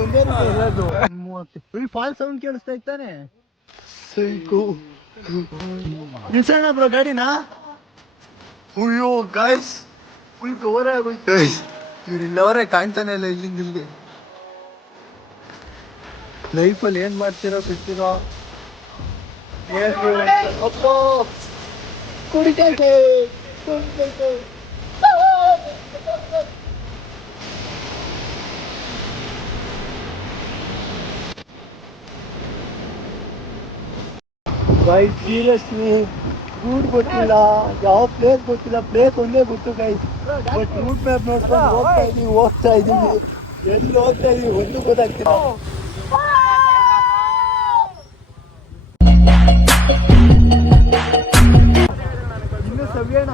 ಒಂದೇ ಇರೋದು 30 fall sound ಕೇಳಿಸ್ತಾ ಇತ್ತಾನೆ ಸೈಕೋ ನಿಲ್ಸೋಣ ಬ್ರೋ ಗಾಡಿನ. ಅಯ್ಯೋ ಗಾಯ್ಸ್ ಫುಲ್ ಕವರ್ ಆಗೋಯ್ತು ಗಾಯ್ಸ್. ಇವ್ರಿಲ್ಲವರೇ ಕಾಣ್ತಾನೆ ಇಲ್ಲ ಇಲ್ಲಿ ನಿಮ್ಗೆ. ಲೈಫಲ್ಲಿ ಏನ್ ಮಾಡ್ತೀರೋ ಬಿಡ್ತೀರೋ. ಅಪ್ಪೋ ಕುಡಿತೈತೆ ಕುಡಿತೈತೆ. ಗೈಸ್ ಸೀರಿಯಸ್ಲಿ ರೂಟ್ ಗೊತ್ತಿಲ್ಲ, ಯಾವ ಪ್ಲೇಸ್ ಗೊತ್ತಿಲ್ಲ. ಪ್ಲೇಸ್ ಒಂದೇ ಗೊತ್ತು ಗೈಸ್, ಬಟ್ ರೂಟ್ ಮ್ಯಾಪ್ ನೋಡ್ಕೊಂಡು ಹೋಗ್ತಾ ಇದೀವಿ ಎಲ್ಲಿ ಹೋಗ್ತಾ ಇದೀವಿ ಒಂದು ಗೊತ್ತಾಗ್ತಿಲ್ಲ. ಇನ್ನು ಸವಿಯೋಣ.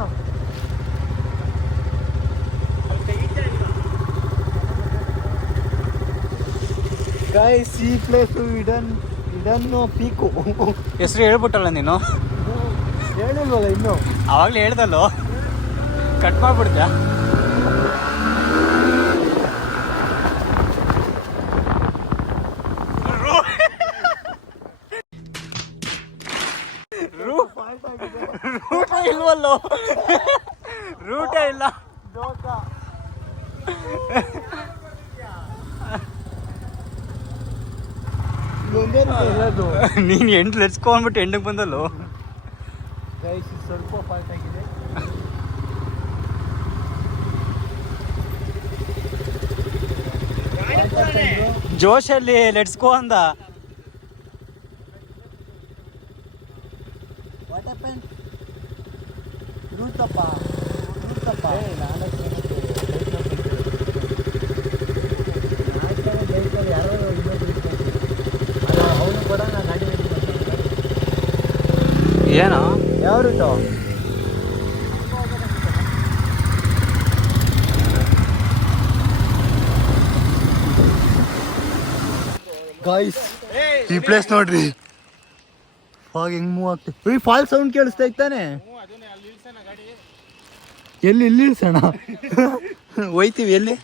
ಗೈಸ್ ಈ ಪ್ಲೇಸು ಇದನ್ನು ಪೀಕು. ಹೆಸರು ಹೇಳ್ಬಿಟ್ಟಲ್ಲ ನೀನು. ಹೇಳಿಲ್ವಲ್ಲ ಇನ್ನು, ಅವಾಗಲೇ ಹೇಳ್ದಲ್ಲೋ, ಕಟ್ ಮಾಡ್ಬಿಡ್ತೀಯ. ರೂಟೇ ಇಲ್ವಲ್ಲೋ, ರೂಟೇ ಇಲ್ಲ. ನೀನು ಎಂಟು ಲೆಟ್ಸ್ಕೊಂಡ್ಬಿಟ್ಟು ಎಂಡಿಗೆ ಬಂದಲ್ಲೋ. ಸ್ವಲ್ಪ ಫಾಲ್ಟ್ ಆಗಿದೆ. ಜೋಶಲ್ಲಿ ಲೆಟ್ಸ್ಕೋ ಅಂದ. ಏನೋ ಯಾವ ರೂಟು? ಗಾಯ್ಸ್ ಈ ಪ್ಲೇಸ್ ನೋಡ್ರಿ, ಫಾಗ್ ಹೆಂಗ್ ಮೂವ್ ಆಗ್ತದೆ. ಫಾಲ್ ಸೌಂಡ್ ಕೇಳಿಸ್ತಾ ಇತ್ತಾನೆ. ಎಲ್ಲಿ ಇಲ್ಲಿ ಇಳ್ಸೋಣ? ಹೋಯ್ತೀವಿ ಎಲ್ಲಿ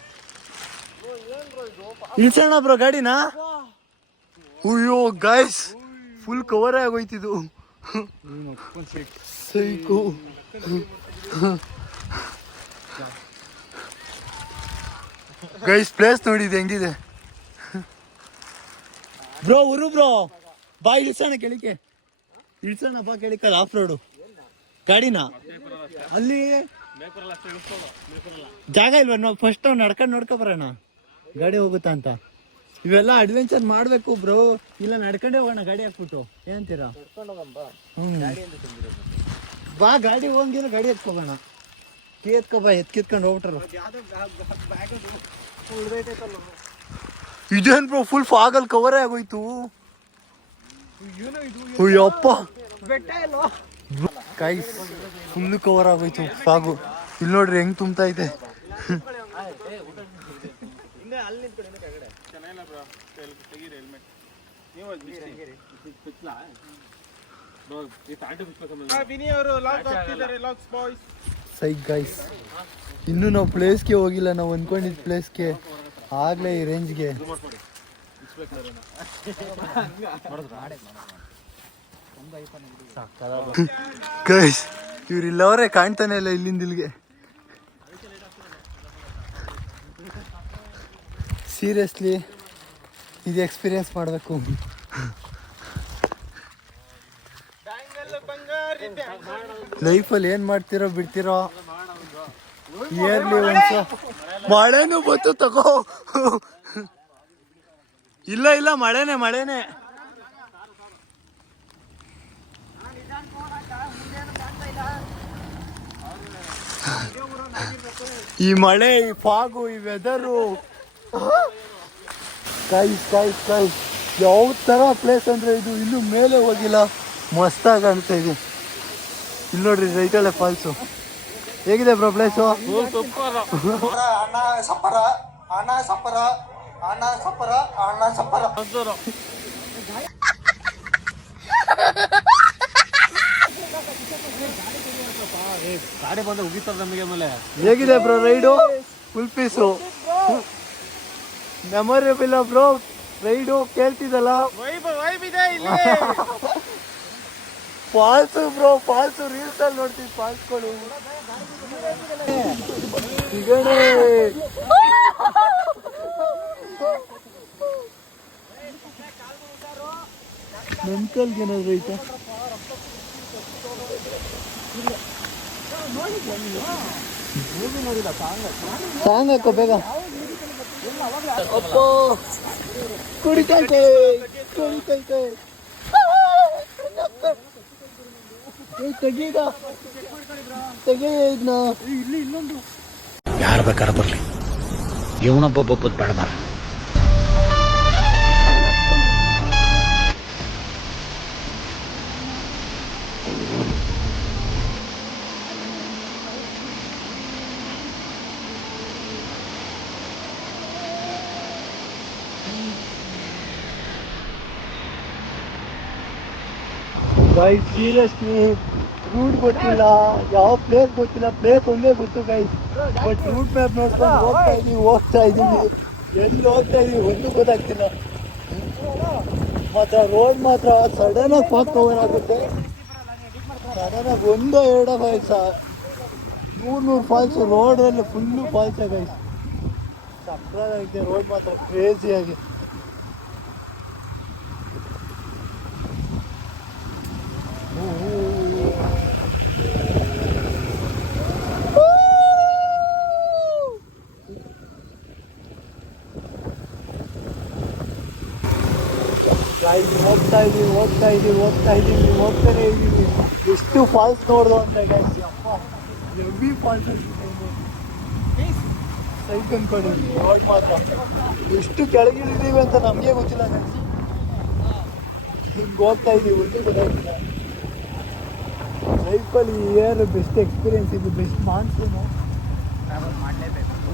ಇಳ್ಸೋಣ ಬ್ರೋ ಗಾಡಿನ? ಅಯ್ಯೋ ಗಾಯ್ಸ್ ಫುಲ್ ಕವರ್ ಆಗೋಯ್ತಿದ್ದು. ಸೈಕೋ ಗೈಸ್ ಪ್ಲೇಸ್ ನೋಡಿದೆ ಹೆಂಗಿದೆ ಬ್ರೋ. ಬ್ರೋ ಬಾ ಇಳ್ಸೋಣ ಕೆಳಕ್ಕೆ, ಇಳ್ಸೋಣ ಬಾ ಕೆಳಕ್ಕೆ. ಆಫ್ ರೋಡು ಗಾಡಿನ ಅಲ್ಲಿ ಜಾಗ ಇಲ್ವ? ನಾವು ಫಸ್ಟ್ ನಡ್ಕೊಂಡು ನೋಡ್ಕೊ ಬರೋಣ ಗಾಡಿ ಹೋಗುತ್ತಾ ಅಂತ. ಇವೆಲ್ಲ ಅಡ್ವೆಂಚರ್ ಮಾಡ್ಬೇಕು ಬ್ರೋ, ಇಲ್ಲ ನಡ್ಕೊಂಡೇ ಹೋಗೋಣ ಗಾಡಿ ಹಾಕ್ಬಿಟ್ಟು. ಏನಂತೀರಾ? ಬಾ ಗಾಡಿ ಹೋಗಿಲ್ಲ, ಗಾಡಿ ಎತ್ಕೋಗೋಣ. ಬಾ ಎತ್ಕಿತ್ಕೊಂಡು ಹೋಗ್ಬಿಟ್ರ. ಇದೇನ್ ಬ್ರೋ ಫುಲ್ ಫಾಗಲ್ ಕವರೇ ಆಗೋಯ್ತು. ಅಯ್ಯಪ್ಪ ಗೈಸ್ ಫುಲ್ ಕವರ್ ಆಗೋಯ್ತು ಫಾಗು. ಇಲ್ಲಿ ನೋಡ್ರಿ ಹೆಂಗ್ ತುಂಬ್ತಾ ಇದೆ. ಸೈಕ್ ಗೈಸ್ ಇನ್ನು ನಾವು ಪ್ಲೇಸ್ಗೆ ಹೋಗಿಲ್ಲ. ನಾವು ಅನ್ಕೊಂಡಿದ್ ಪ್ಲೇಸ್ಗೆ ಆಗ್ಲೇ ಈ ರೇಂಜ್ಗೆ. ಗೈಸ್ ಇವ್ರಿಲ್ಲವರೇ ಕಾಣ್ತಾನೆ ಇಲ್ಲ ಇಲ್ಲಿಂದ ಇಲ್ಲಿಗೆ. ಸೀರಿಯಸ್ಲಿ ಇದು ಎಕ್ಸ್ಪೀರಿಯನ್ಸ್ ಮಾಡಬೇಕು. ಲೈಫಲ್ಲಿ ಏನು ಮಾಡ್ತಿರೋ ಬಿಡ್ತಿರೋ. ಇಯರ್ಲಿ ಒಂದ್ಸ ಮಳೆನೂ ಬಂತು ತಗೋ. ಇಲ್ಲ ಮಳೆನೇ. ಈ ಮಳೆ, ಈ ಫಾಗು, ಈ ವೆದರು. ಗೈಸ್ ಯಾವ ಥರ ಪ್ಲೇಸ್ ಅಂದರೆ ಇದು. ಇನ್ನೂ ಮೇಲೆ ಹೋಗಿಲ್ಲ, ಮಸ್ತಾಗಿ ಕಾಣ್ತಾ ಇದೆ. ಇಲ್ಲಿ ನೋಡ್ರಿ ರೈತಳೆ ಫಾಲ್ಸು ಹೇಗಿದೆ ಬ್ರೋ ಪ್ಲೇಸು? ಗಾಡಿ ಬಂದ ಉಗಿತಾರೆ ನಮಗೆ. ಆಮೇಲೆ ಹೇಗಿದೆ bro ride? Full peace. Memorable bro ride ಕೇಳ್ತಿದ್ದಲ್ಲ ಫಾಲ್ಸು ಬ್ರೋ ಫಾಲ್ಸು ರೀಲ್ಸ್ ಅಲ್ಲಿ ನೋಡ್ತೀವಿ ಫಾಲ್ಸ್ಗಳು ಸಿಗಣೆ ನನ್ಕಲ್ಗೆ ಏನಾದ್ರು ಐತೆ ಸಾಂಗ್ ಹಾಕೋ ಬೇಗ ಅಪ್ಪೋ ಕುಡಿತೈತೆ ಕುಡಿತೈತೆ ತೆಗೀಗ ತೆಗೀ ಇದನ್ನ ಯಾರು ಬೇಕಾದ್ರೆ ಬರಲಿ ಇವನೊಬ್ಬ ಬೇಡ ಮಾರ ಗೈಸ್ ಸೀರಿಯಸ್ಲಿ ರೂಟ್ ಗೊತ್ತಿಲ್ಲ ಯಾವ ಪ್ಲೇಸ್ ಗೊತ್ತಿಲ್ಲ ಪ್ಲೇಸ್ ಒಂದೇ ಗೊತ್ತು ಗೈಸ್ ಬಟ್ ರೂಟ್ ಮ್ಯಾಪ್ ನೋಡ್ಕೊಂಡು ಹೋಗ್ತಾ ಇದೀವಿ ಎಲ್ಲಿ ಹೋಗ್ತಾ ಇದೀವಿ ಒಂದು ಗೊತ್ತಾಗ್ತಿಲ್ಲ ಮಾತ್ರ ರೋಡ್ ಮಾತ್ರ ಸಡನ್ ಆಗಿ ಫಾಗ್ ಕವರ್ ಆಗುತ್ತೆ ಸಡನ್ ಆಗಿ ಒಂದೋ ಎರಡೋ ಗೈಸ್ 100 ಫಾಲ್ಸ್ ರೋಡಲ್ಲಿ ಫುಲ್ಲು ಫಾಲ್ಸ್ ಗೈಸ್ ಸಕ್ಕತ್ತಾಗಿದೆ ರೋಡ್ ಮಾತ್ರ ಕ್ರೇಜಿಯಾಗಿ ಹೋಗ್ತಾನೆ ಇದೀವಿ ಎಷ್ಟು ಫಾಲ್ಸ್ ನೋಡ್ದು ಅಂತ ಗೈಸ್ ಅಪ್ಪ ಹೆವಿ ಫಾಲ್ಸ್ ಸೈಕ್ ಅನ್ಕೊಳ್ಳಿ ರೋಡ್ ಮಾತ್ರ ಎಷ್ಟು ಕೆಳಗಿಳಿದೀವಿ ಅಂತ ನಮಗೆ ಗೊತ್ತಿಲ್ಲ ಗೈಸ್ ಹಿಂಗೆ ಹೋಗ್ತಾ ಇದೀವಿ ಒಂದು ಗೊತ್ತಾಗ್ತಿಲ್ಲ ಲೈಫಲ್ಲಿ ಇಯರ್ ಬೆಸ್ಟ್ ಎಕ್ಸ್ಪೀರಿಯನ್ಸ್ ಇದು ಬೆಸ್ಟ್ ಮಾನ್ಸೂನು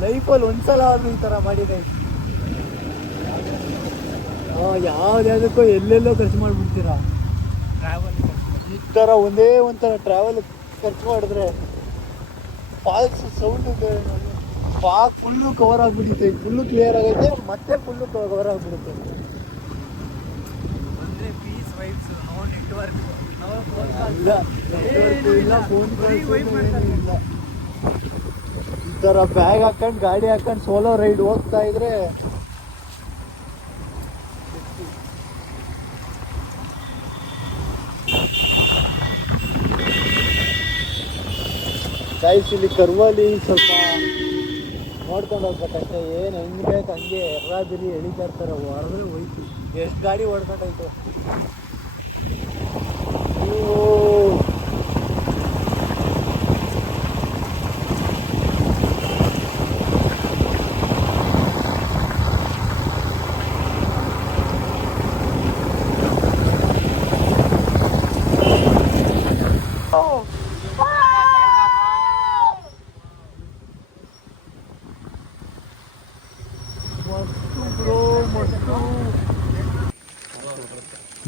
ಲೈಫಲ್ಲಿ ಒಂದ್ಸಲ ಆದ್ರೂ ಈ ಥರ ಮಾಡಿದೆ ಯಾವ್ದಾದಕ್ಕೂ ಎಲ್ಲೆಲ್ಲೋ ಖರ್ಚು ಮಾಡಿಬಿಡ್ತೀರಾ ಈ ಥರ ಒಂದೇ ಒಂಥರ ಟ್ರಾವೆಲ್ ಖರ್ಚು ಮಾಡಿದ್ರೆ falls sound fog full cover ಆಗಿಬಿಡುತ್ತೆ ಫುಲ್ಲು ಕ್ಲಿಯರ್ ಆಗೈತೆ ಮತ್ತೆ ಫುಲ್ಲು ಕವರ್ ಆಗಿಬಿಡುತ್ತೆ ಇಲ್ಲ ಫೋನ್ ಇಲ್ಲ ಈ ಥರ ಬ್ಯಾಗ್ ಹಾಕೊಂಡು ಗಾಡಿ ಹಾಕೊಂಡು ಸೋಲೋ ರೈಡ್ ಹೋಗ್ತಾ ಇದ್ರೆ ಗೈಸ್ ಇಲ್ಲಿ ಕರ್ವಲ್ಲಿ ಸ್ವಲ್ಪ ನೋಡ್ಕೊಂಡು ಹೋಗ್ಬೇಕಂತೆ ಏನು ಹೆಂಗೆ ಬೇಕು ಹಂಗೆ ಎರ್ರಾದಿರಿ ಎಳಿತಾ ಇರ್ತಾರೆ ಹೊರದ್ರೆ ಹೋಯ್ತು ಎಷ್ಟು ಗಾಡಿ ಹೊಡ್ಕೊಂಡಾಯ್ತು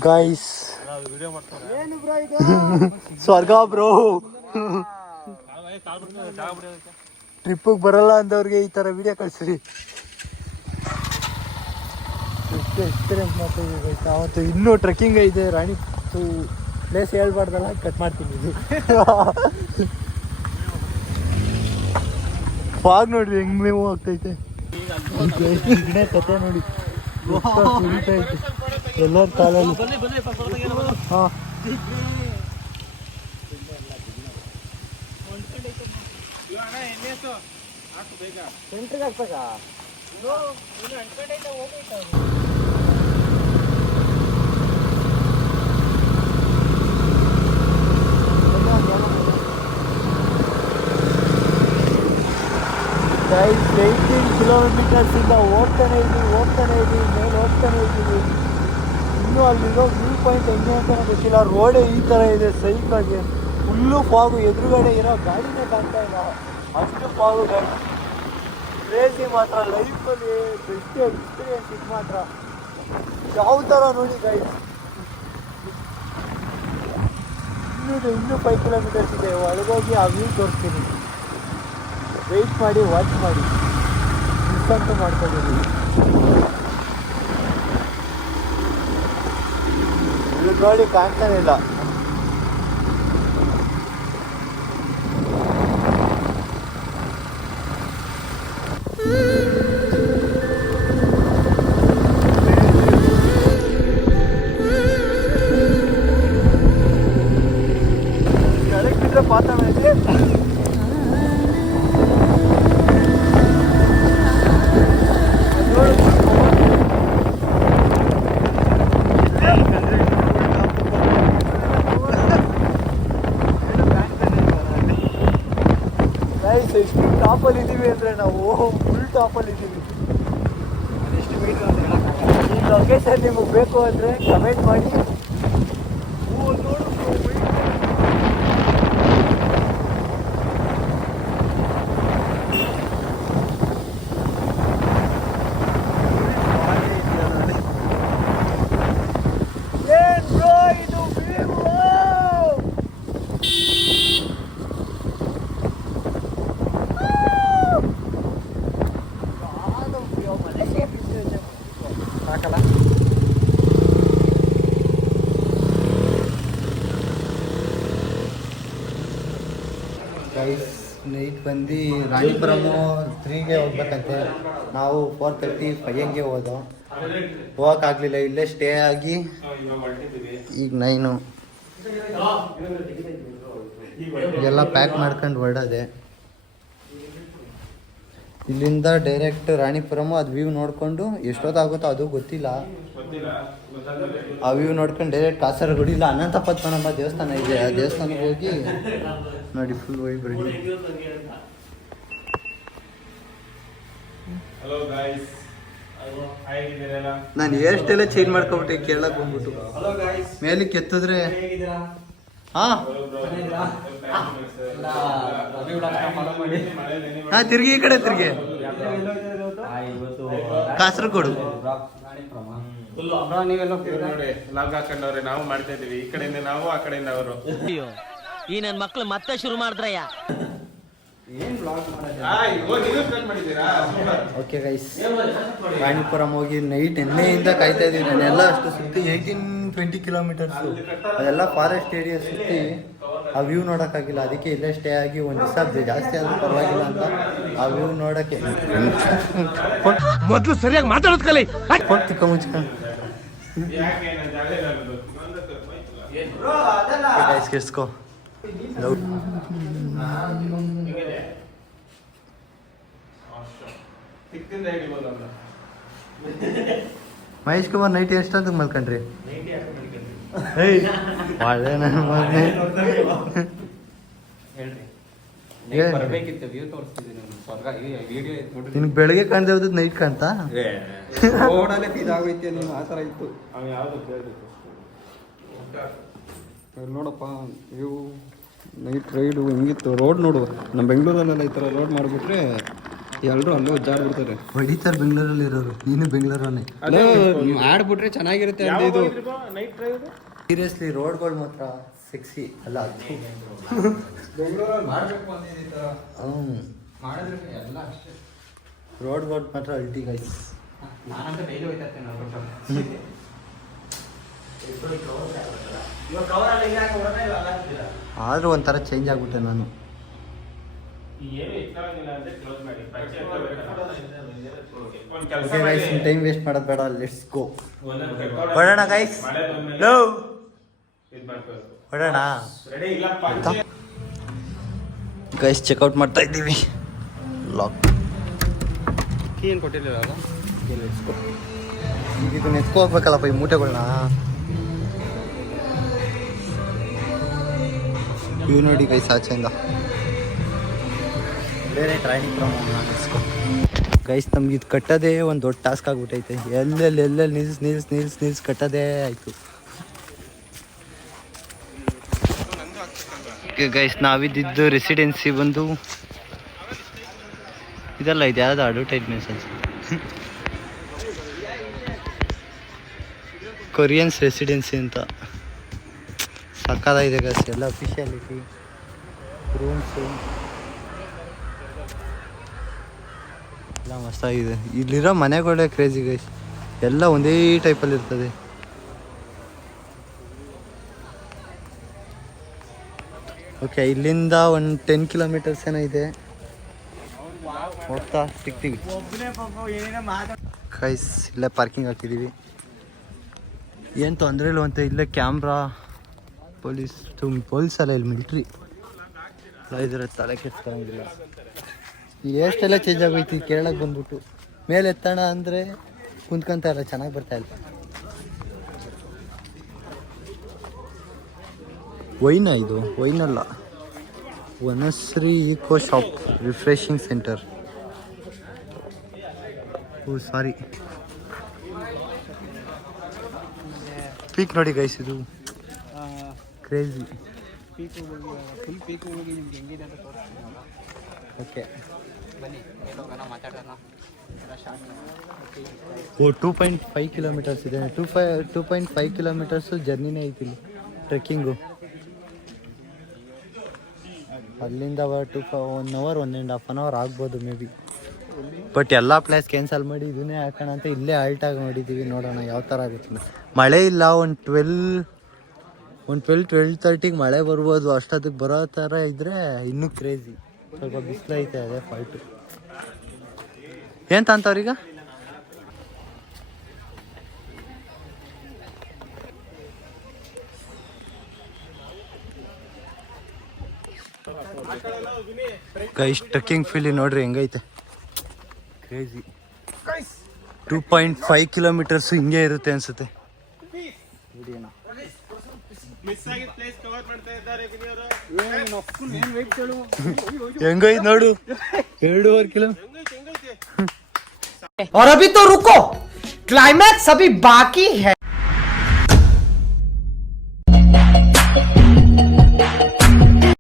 ಗೈಸ್ ಸ್ವರ್ಗ ಬ್ರೋ ಟ್ರಿಪ್ಪಿಗೆ ಬರಲ್ಲ ಅಂದವ್ರಿಗೆ ಈ ಥರ ವಿಡಿಯೋ ಕಳಿಸ್ರಿ ಎಷ್ಟು ಎಕ್ಸ್ಪೀರಿಯನ್ಸ್ ಮಾಡ್ತಾ ಇದೀವಿ ಗೈಸ್ ಅವತ್ತು ಇನ್ನೂ ಟ್ರೆಕ್ಕಿಂಗ್ ಇದೆ ರಾಣಿ ಪ್ಲೇಸ್ ಹೇಳ್ಬಾರ್ದಲ್ಲ ಕಟ್ ಮಾಡ್ತೀನಿ ಇದು ಫಾಗ್ ನೋಡ್ರಿ ಹೆಂಗ್ ಮೇವು ಆಗ್ತೈತೆ ಗಿಡ ಕತೆ ನೋಡಿ ಸುರಿತೈತೆ ಎಲ್ಲರ ಕಾಲಲ್ಲಿ ಹಾಂ ಸೆಂಟ್ರಿಗೆ ಹಾಕ್ಬೇಕಾ ಗೈಸ್ 18 ಕಿಲೋಮೀಟರ್ಸಿಂದ ಹೋಗ್ತಾನೆ ಇದ್ದೀವಿ ಮೇಲೆ ಹೋಗ್ತಾನೆ ಇದ್ದೀವಿ ಇನ್ನೂ ಅಲ್ಲಿರೋ ವ್ಯೂ ಪಾಯಿಂಟ್ ಹೆಂಗೆ ಅಂತಲೇ ಗೊತ್ತಿಲ್ಲ ರೋಡೇ ಈ ಥರ ಇದೆ ಸೈಕಾಗಿ ಫುಲ್ಲು ಫಾಗು ಎದುರುಗಡೆ ಇರೋ ಗಾಡಿನೇ ಕಾಣ್ತಾ ಇಲ್ಲ ಅಷ್ಟು ಫಾಗು ಗಾಡಿ ಕ್ರೇಜಿ ಮಾತ್ರ ಲೈಫಲ್ಲಿ ಬೆಸ್ಟ್ ಎಕ್ಸ್ಪೀರಿಯನ್ಸ್ ಇದು ಮಾತ್ರ ಯಾವ ಥರ ನೋಡಿ ಗೈಸ್ ಇನ್ನೂ 5 ಕಿಲೋಮೀಟರ್ಸ್ ಇದೆ ಒಳಗೋಗಿ ಆ ವ್ಯೂ ತೋರಿಸ್ತೀನಿ ವೆಯ್ಟ್ ಮಾಡಿ ವಾಚ್ ಮಾಡಿ ಮಿಸ್ ಅಂತೂ ಮಾಡ್ಕೊಂಡಿದ್ದೀವಿ ನೋಡಿ ಕಾಣ್ತಾನೆ ಇಲ್ಲ. ಕೆಳಗಿದ್ರೆ ಪಾತ್ರ ಮೇಲೆ ಎಷ್ಟು ಟಾಪಲ್ಲಿ ಇದ್ದೀವಿ ಅಂದರೆ ನಾವು ಫುಲ್ ಟಾಪಲ್ಲಿ ಇದ್ದೀವಿ. ಈ ಲೊಕೇಶನ್ ನಿಮಗೆ ಬೇಕು ಅಂದರೆ ಕಮೆಂಟ್ ಮಾಡಿ. ನೈಟ್ ಬಂದು ರಾಣಿಪುರಮು 3ಗೆ ಹೋಗ್ಬೇಕಂತೆ. ನಾವು 4:30 5 ಹೋದೋ, ಹೋಗೋಕ್ಕಾಗಲಿಲ್ಲ. ಇಲ್ಲೇ ಸ್ಟೇ ಆಗಿ ಈಗ 9 ಎಲ್ಲ ಪ್ಯಾಕ್ ಮಾಡ್ಕೊಂಡು ಹೊರಡೋದೆ. ಇಲ್ಲಿಂದ ಡೈರೆಕ್ಟ್ ರಾಣಿಪುರಮು ಅದು ವ್ಯೂ ನೋಡಿಕೊಂಡು ಎಷ್ಟೊತ್ತಾಗುತ್ತೋ ಅದು ಗೊತ್ತಿಲ್ಲ. ಆ ವ್ಯೂ ನೋಡ್ಕೊಂಡು ಡೈರೆಕ್ಟ್ ಕಾಸರಗೋಡು ಇಲ್ಲ ಅನಂತ ಪದ್ಮನಾಭ ದೇವಸ್ಥಾನ ಇದೆ, ಆ ದೇವಸ್ಥಾನಕ್ಕೆ ಹೋಗಿ ನೋಡಿ ಫುಲ್ ವೈಬ್ರೆಡಿ. ನಾನು ಎಷ್ಟೆಲ್ಲ ಚೇಂಜ್ ಮಾಡ್ಕೊಬಿಟ್ಟೆ ಕೇಳಕ್ ಬಂದ್ಬಿಟ್ಟು ಮೇಲಕ್ಕೆ ಎತ್ತಿದ್ರೆ ತಿರ್ಗಿ ಈ ಕಡೆ ತಿರ್ಗಿ ಕಾಸರಗೋಡು ಲಾಗ್ ಹಾಕೊಂಡವ್ರೆ. ನಾವು ಮಾಡ್ತಾ ಇದೀವಿ, ಈ ಕಡೆಯಿಂದ ನಾವು ಆ ಕಡೆಯಿಂದ ಅವರು. ಈ ನನ್ನ ಮಕ್ಳು ಮತ್ತೆ ಶುರು ಮಾಡಿದ್ರಯ್ಯ. ಓಕೆ ಗೈಸ್, ರಾಣಿಪುರಂ ಹೋಗಿ ನೈಟ್ ಎಣ್ಣೆಯಿಂದ ಕಾಯ್ತಾ ಇದೀವಿ. ನಾನೆಲ್ಲ ಅಷ್ಟು ಸುತ್ತಿ 18-20 ಕಿಲೋಮೀಟರ್ಸು ಅದೆಲ್ಲ ಫಾರೆಸ್ಟ್ ಏರಿಯಾ ಸುತ್ತಿ ಆ ವ್ಯೂ ನೋಡೋಕ್ಕಾಗಿಲ್ಲ. ಅದಕ್ಕೆ ಇಲ್ಲೇ ಸ್ಟೇ ಆಗಿ ಒಂದು ದಿವಸ ಜಾಸ್ತಿ ಆದ್ರೂ ಪರವಾಗಿಲ್ಲ ಅಂತ ಆ ವ್ಯೂ ನೋಡೋಕ್ಕೆ ಮೊದಲು ಸರಿಯಾಗಿ ಮಾತಾಡೋದು ಕಲಿ. ತಿಕ್ಕ ಮುಚ್ಕೊಂಡು ಕೆಡ್ಸ್ಕೋ. ಮಹೇಶ್ ಕುಮಾರ್ ನೈಟ್ ಎಷ್ಟೊತ್ತಿಗೆ ಮಲ್ಕೊಂಡ್ರಿ? ಒಳ್ಳೆ ನನ್ನ ಮಗನೇ. ನಿನ್ಗೆ ಬೆಳಗ್ಗೆ ಕಾಣ್ದೆ ಹೋದ್ ನೈಟ್ ಕಾಣ್ತಾ? ನೋಡಪ್ಪ ವ್ಯೂ ನೈಟ್ ರೈಡು ಹೆಂಗಿತ್ತು. ರೋಡ್ ನೋಡು, ನಮ್ಮ ಬೆಂಗಳೂರಲ್ಲೆಲ್ಲ ಈ ಥರ ರೋಡ್ ಮಾಡಿಬಿಟ್ರೆ ಎಲ್ಲರೂ ಅಲ್ಲೇ ಜಾಡ್ಬಿಡ್ತಾರೆ. ಹೊಡಿತಾರೆ ಬೆಂಗಳೂರಲ್ಲಿ ಇರೋರು. ನೀನು ಬೆಂಗಳೂರಲ್ಲೇ ಅಲ್ಲೇ ಆಡ್ಬಿಟ್ರೆ ಚೆನ್ನಾಗಿರುತ್ತೆ ಅಂತ ಇದು. ಸೀರಿಯಸ್ಲಿ ರೋಡ್ಗಳು ಮಾತ್ರ ಸೆಕ್ಸಿ ಅಲ್ಲ. ಬೆಂಗಳೂರಲ್ಲಿ ಮಾಡಬೇಕು ಅಂತಿದೆ ಈ ಥರ. ಮಾಡಿದ್ರೆ ಎಲ್ಲ ಅಷ್ಟೇ. ರೋಡ್ಗಳು ಮಾತ್ರ ಅಲ್ಟಿ ಗೈಸ್. ನಾನಂತ ಡೈಲಿ ಹೋಯ್ತಾ ಆದ್ರೂ ಒಂಥರ ಚೇಂಜ್ ಆಗ್ಬಿಟ್ಟೆ ನಾನು. ಟೈಮ್ ವೇಸ್ಟ್ ಮಾಡೋದು ಬೇಡ, ಲೆಟ್ಸ್ ಗೋ. ಹೊರಡೋಣ ಗೈಸ್, ಹೊರಡೋಣ ಗೈಸ್. ಚೆಕ್ಔಟ್ ಮಾಡ್ತಾ ಇದ್ದೀವಿ. ಲಾಕ್ ಏನು ಕೊಟ್ಟಿಲ್ಲ. ಈಗ ಇದನ್ನ ಎತ್ಕೊ ಹೋಗ್ಬೇಕಲ್ಲಪ್ಪ ಈ ಮೂಟೆಗಳನ್ನ. ಇವು ನೋಡಿ ಗೈಸ್ ಆಚೆಯಿಂದ ಬೇರೆ ರಾಣಿಪುರಂ ನಿಲ್ಸ್ಕೊ ಗೈಸ್. ನಮ್ಗೆ ಇದು ಕಟ್ಟೋದೇ ಒಂದು ದೊಡ್ಡ ಟಾಸ್ಕ್ ಆಗ್ಬಿಟ್ಟೈತೆ. ಎಲ್ಲೆಲ್ಲಿ ನಿಲ್ಸ್ ಕಟ್ಟೋದೇ ಆಯಿತು. ಗೈಸ್ ನಾವಿದ್ದು ರೆಸಿಡೆನ್ಸಿ ಬಂದು ಇದೆಲ್ಲ ಇದೆ, ಯಾವ್ದು ಅಡ್ವರ್ಟೈಸ್ಮೆಂಟ್ಸ್ ಅನ್ಸುತ್ತೆ. ಕೊರಿಯನ್ಸ್ ರೆಸಿಡೆನ್ಸಿ ಅಂತ ಸಕ್ಕದಾಗಿದೆ ಗೈಸ್. ಎಲ್ಲ ಅಫಿಷಿಯಾಲಿಟಿ ರೂಮ್ಸು ಎಲ್ಲ ಮಸ್ತಾಗಿದೆ. ಇಲ್ಲಿರೋ ಮನೆಗಳೇ ಕ್ರೇಜಿ ಗೈಸ್. ಎಲ್ಲ ಒಂದೇ ಟೈಪಲ್ಲಿ ಇರ್ತದೆ. ಓಕೆ, ಇಲ್ಲಿಂದ ಒಂದು 10 ಕಿಲೋಮೀಟರ್ಸ್ ಏನೋ ಇದೆ, ಹೋಗ್ತಾ ಸಿಗ್ತೀವಿ. ಗೈಸ್ ಇಲ್ಲೇ ಪಾರ್ಕಿಂಗ್ ಹಾಕಿದ್ದೀವಿ, ಏನು ತೊಂದರೆ ಇಲ್ವಂತೆ. ಇಲ್ಲೇ ಕ್ಯಾಮ್ರಾ, ಪೊಲೀಸ್ ಅಲ್ಲ, ಇಲ್ಲಿ ಮಿಲ್ಟ್ರಿ ಇದ್ರೆ ತಲೆ ಕೆಡ್ಸ್ಕೊಂಗಿಲ್ಲ. ಎಷ್ಟೆಲ್ಲ ಚೇಂಜ್ ಆಗೋಯ್ತು ಕೇರಳಕ್ಕೆ ಬಂದ್ಬಿಟ್ಟು. ಮೇಲೆ ಎತ್ತೋಣ ಅಂದರೆ ಕುಂತ್ಕೊಂತ ಇಲ್ಲ, ಚೆನ್ನಾಗಿ ಬರ್ತಾ ಇಲ್ಲ. ವೈನಾ ಇದು? ವೈನಲ್ಲ, Vanashree eco shop refreshing centre. Oh sorry, peak ನೋಡಿ ಗೈಸ್, ಇದು ಕ್ರೇಜಿ. ಫುಲ್ ಪೀಕ್ ಹೋಗಿ ನಿಮ್ಗೆ ಹೆಂಗಿದೆ ಅಂತ ತೋರಿಸ್ತೀನಿ. ಓಕೆ, ಬನ್ನಿ ಹೋಗೋಣ, ಮಾತಾಡೋಣ. ಓ 2.5 ಕಿಲೋಮೀಟರ್ಸ್ ಇದೆ. 2.5 ಕಿಲೋಮೀಟರ್ಸು ಜರ್ನಿನೇ ಐತಿ ಇಲ್ಲಿ, ಟ್ರೆಕ್ಕಿಂಗು. ಅಲ್ಲಿಂದ 1 ಅವರ್ 1.5 ಅವರ್ ಆಗ್ಬೋದು ಮೇ ಬಿ. ಬಟ್ ಎಲ್ಲ ಪ್ಲೇಸ್ ಕ್ಯಾನ್ಸಲ್ ಮಾಡಿ ಇದನ್ನೇ ಹಾಕೋಣ ಅಂತ ಇಲ್ಲೇ ಆಲ್ಟಾಗಿ ಮಾಡಿದ್ದೀವಿ. ನೋಡೋಣ ಯಾವ ಥರ ಆಗುತ್ತೆ. ಮಳೆ ಇಲ್ಲ, ಒಂದು 12-12:30ಗೆ ಮಳೆ ಬರ್ಬೋದು. ಅಷ್ಟೊತ್ತಿಗೆ ಬರೋ ಥರ ಇದ್ದರೆ ಇನ್ನೂ ಕ್ರೇಜಿ. ಸ್ವಲ್ಪ ಬಿಸಿಲೈತೆ, ಅದೇ ಫಾಲ್ಟು. ಏನು ತಂತವ್ರೀಗ? ಗೈಸ್ ಟ್ರೆಕ್ಕಿಂಗ್ ಫೀಲ್ ನೋಡ್ರಿ ಹೆಂಗೈತೆ, ಕ್ರೇಜಿ. 2.5 ಕಿಲೋಮೀಟರ್ಸ್ ಹಿಂಗೆ ಇರುತ್ತೆ ಅನ್ಸುತ್ತೆ. ಹೆಂಗೈತೆ ನೋಡು, 2.5 ಕಿಲೋಮೀಟರ್. और अभी तो रुको, क्लाइमैक्स अभी बाकी है.